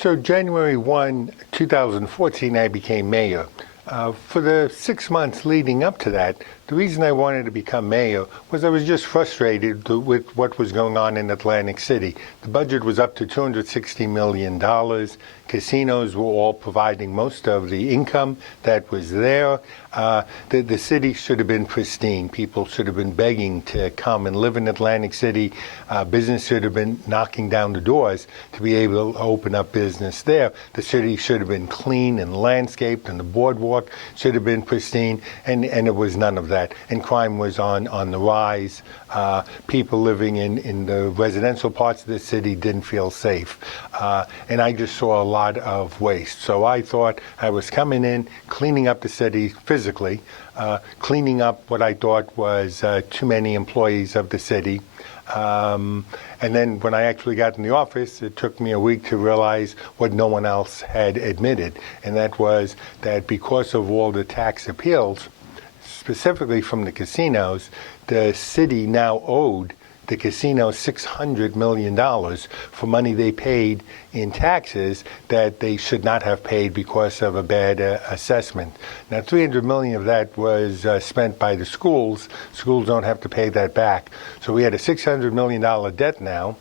So January 2014, I became mayor. For the 6 months leading up to that, the reason I wanted to become mayor was I was just frustrated with what was going on in Atlantic City. The budget was up to $260 million. Casinos were all providing most of the income that was there. The city should have been pristine. People should have been begging to come and live in Atlantic City. Business should have been knocking down the doors to be able to open up business there. The city should have been clean and landscaped, and the boardwalk should have been pristine, and it was none of that. And crime was on the rise. People living in the residential parts of the city didn't feel safe. And I just saw a lot of waste. So I thought I was coming in, cleaning up the city physically, cleaning up what I thought was too many employees of the city. And then when I actually got in the office, it took me a week to realize what no one else had admitted, and that was that because of all the tax appeals, specifically from the casinos, the city now owed the casino $600 million for money they paid in taxes that they should not have paid because of a bad assessment. Now, $300 million of that was spent by the schools. Schools don't have to pay that back. So we had a $600 million debt now,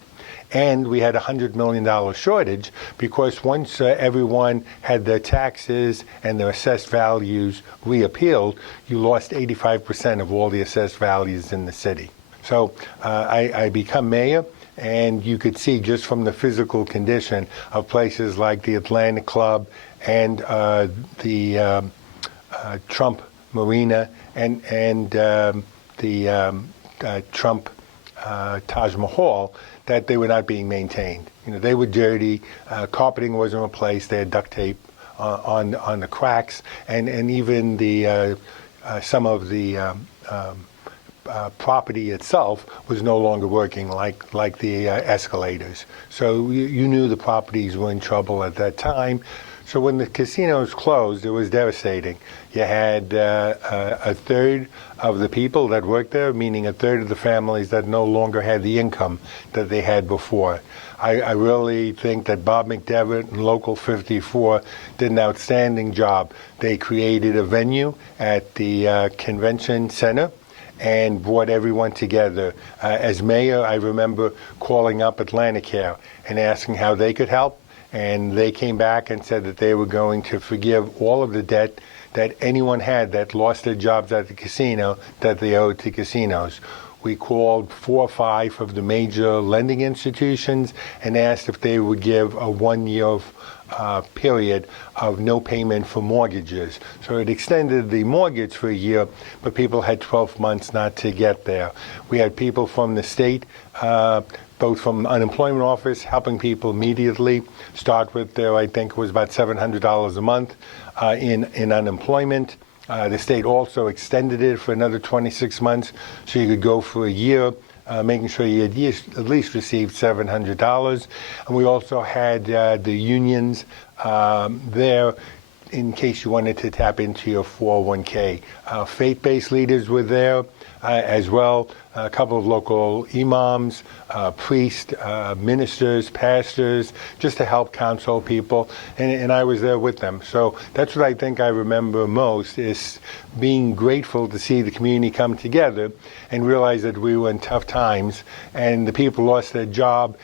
and we had a $100 million shortage because once everyone had their taxes and their assessed values reappealed, you lost 85% of all the assessed values in the city. So I become mayor, and you could see just from the physical condition of places like the Atlantic Club and the Trump Marina and the Trump Taj Mahal, that they were not being maintained. You know, they were dirty, carpeting wasn't replaced, they had duct tape on the cracks, and even the some of the property itself was no longer working, like the escalators. So you knew the properties were in trouble at that time. So when the casinos closed, it was devastating. You had a third of the people that worked there, meaning a third of the families that no longer had the income that they had before. I really think that Bob McDevitt and Local 54 did an outstanding job. They created a venue at the convention center and brought everyone together. As mayor, I remember calling up Atlanticare and asking how they could help, and they came back and said that they were going to forgive all of the debt that anyone had that lost their jobs at the casino that they owed to casinos. We called 4 or 5 of the major lending institutions and asked if they would give a 1-year period of no payment for mortgages. So it extended the mortgage for a year, but people had 12 months not to get there. We had people from the state, both from unemployment office, helping people immediately start with their, I think it was about $700 a month in unemployment. The state also extended it for another 26 months, so you could go for a year, making sure you had at least received $700. And we also had the unions there in case you wanted to tap into your 401k. Faith-based leaders were there as well, a couple of local imams, priests, ministers, pastors, just to help counsel people, and I was there with them. So that's what I think I remember most, is being grateful to see the community come together and realize that we were in tough times, and the people lost their job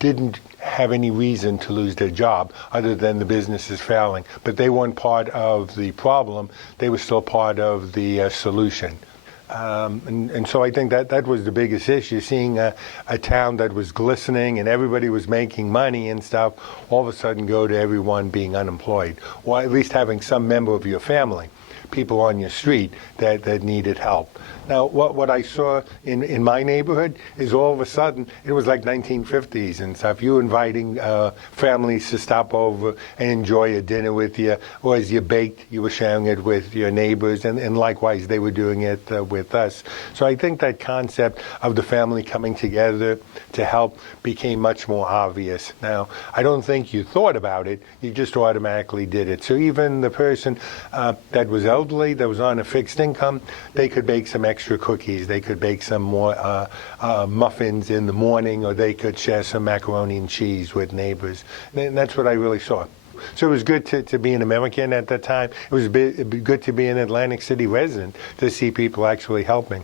didn't have any reason to lose their job other than the business is failing. But they weren't part of the problem, they were still part of the solution. And so I think that was the biggest issue, seeing a town that was glistening and everybody was making money and stuff, all of a sudden go to everyone being unemployed, or at least having some member of your family, people on your street that needed help. Now, what I saw in my neighborhood is all of a sudden, it was like 1950s and stuff. You inviting families to stop over and enjoy a dinner with you, or as you baked, you were sharing it with your neighbors, and likewise, they were doing it with us. So I think that concept of the family coming together to help became much more obvious. Now, I don't think you thought about it, you just automatically did it. So even the person that was eligible elderly that was on a fixed income, they could bake some extra cookies. They could bake some more muffins in the morning, or they could share some macaroni and cheese with neighbors. And that's what I really saw. So it was good to be an American at that time. It was good to be an Atlantic City resident to see people actually helping.